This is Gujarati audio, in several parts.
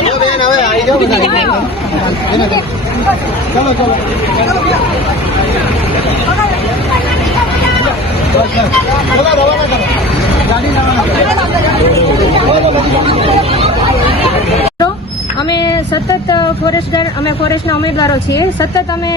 તો અમારી હાલત. અમારી હાલત અમે મહેનત કરી. અમે મહેનત કરી અમે સતત ફોરેસ્ટ અમે ફોરેસ્ટના ઉમેદવારો છીએ. સતત અમે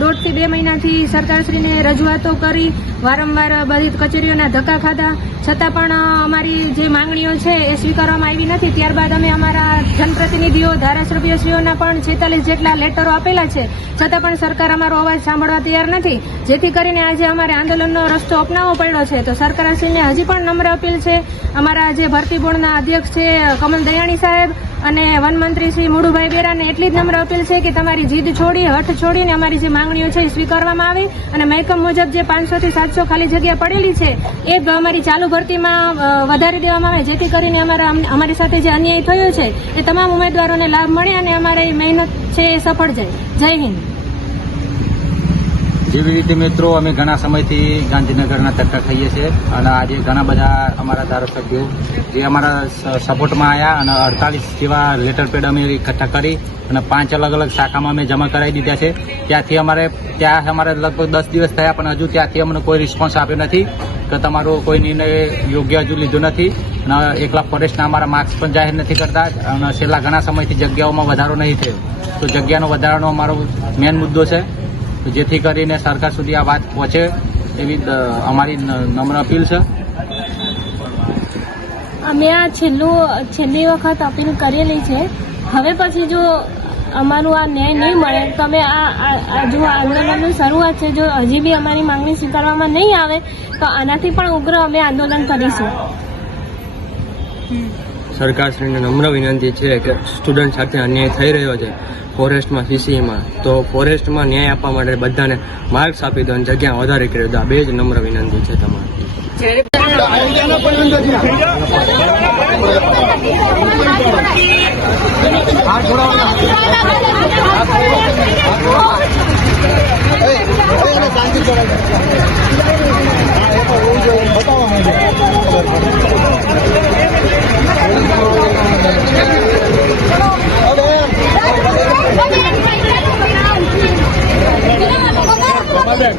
દોઢથી બે મહિનાથી સરકારશ્રીને રજૂઆતો કરી, વારંવાર બધી કચેરીઓના ધક્કા ખાધા. છતાં પણ અમારી જે માંગણીઓ છે એ સ્વીકારવામાં આવી નથી. ત્યારબાદ અમે અમારા જનપ્રતિનિધિઓ, ધારાસભ્યશ્રીઓના પણ છેતાલીસ જેટલા લેટરો આપેલા છે. છતાં પણ સરકાર અમારો અવાજ સાંભળવા તૈયાર નથી. જેથી કરીને આજે અમારે આંદોલનનો રસ્તો અપનાવવો પડ્યો છે. તો સરકારશ્રીને હજી પણ નમ્ર અપીલ છે. અમારા જે ભરતી બોર્ડના અધ્યક્ષ છે કમલ દયાણી સાહેબ અને વનમંત્રી શ્રી મુડુભાઈ બેરાને એટલી જ નમ્ર અપીલ છે કે તમારી જીદ છોડી, હઠ છોડીને અમારી જે માંગણીઓ છે એ સ્વીકારવામાં આવે. અને મહેકમ મુજબ જે પાંચસો થી સાતસો ખાલી જગ્યા પડેલી છે, એ અમારી ચાલુ ભરતીમાં વધારી દેવામાં આવે. જેથી કરીને અમારા અમારી સાથે જે અન્યાય થયો છે, એ તમામ ઉમેદવારોને લાભ મળે અને અમારી મહેનત છે એ સફળ જાય. જય હિન્દ. જેવી રીતે મિત્રો, અમે ઘણા સમયથી ગાંધીનગરના ધક્કા ખાઈએ છીએ અને આજે ઘણા બધા અમારા ધારાસભ્યો જે અમારા સપોર્ટમાં આવ્યા અને અડતાલીસ જેવા લેટર પેડ અમે એકઠા કરી અને પાંચ અલગ અલગ શાખામાં અમે જમા કરાવી દીધા છે. ત્યાંથી અમારે, ત્યાં અમારે લગભગ દસ દિવસ થયા, પણ હજુ ત્યાંથી અમને કોઈ રિસ્પોન્સ આપ્યો નથી કે તમારો કોઈ નિર્ણય યોગ્ય હજુ લીધો નથી અને એકલા ફોરેસ્ટના અમારા માર્ક્સ પણ જાહેર નથી કરતા અને છેલ્લા ઘણા સમયથી જગ્યાઓમાં વધારો નહીં થયો. તો જગ્યાનો વધારાનો અમારો મેન મુદ્દો છે. જેથી કરીને સરકાર સુધી આ વાત પહોંચે એવી અમારી ન- નમ્ર અપીલ છે. અમે આ છેલ્લું છેલ્લી વખત અપીલ કરેલી છે. હવે પછી જો અમારું આ ન્યાય નહીં મળે તો અમે આ આ- આ જો આંદોલનની શરૂઆત છે જો હજી બી અમારી માંગણી સ્વીકારવામાં નહીં આવે તો આનાથી પણ ઉગ્ર અમે આંદોલન કરીશું. સરકારશ્રીને નમ્ર વિનંતી છે કે સ્ટુડન્ટ સાથે અન્યાય થઈ રહ્યો છે ફોરેસ્ટમાં સીસીમાં તો ફોરેસ્ટમાં ન્યાય આપવા માટે બધાને માર્ક્સ આપી દો અને જગ્યા વધારે કરી દો. આ બે જ નમ્ર વિનંતી છે તમારી. બેન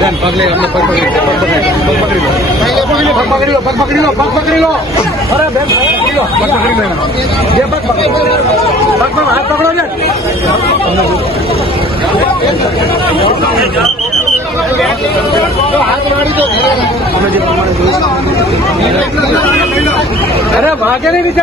બેન પગલે અમને પગ પકડી લો પગ પકડી લો પગ અરે ભાગે નહીં રીતે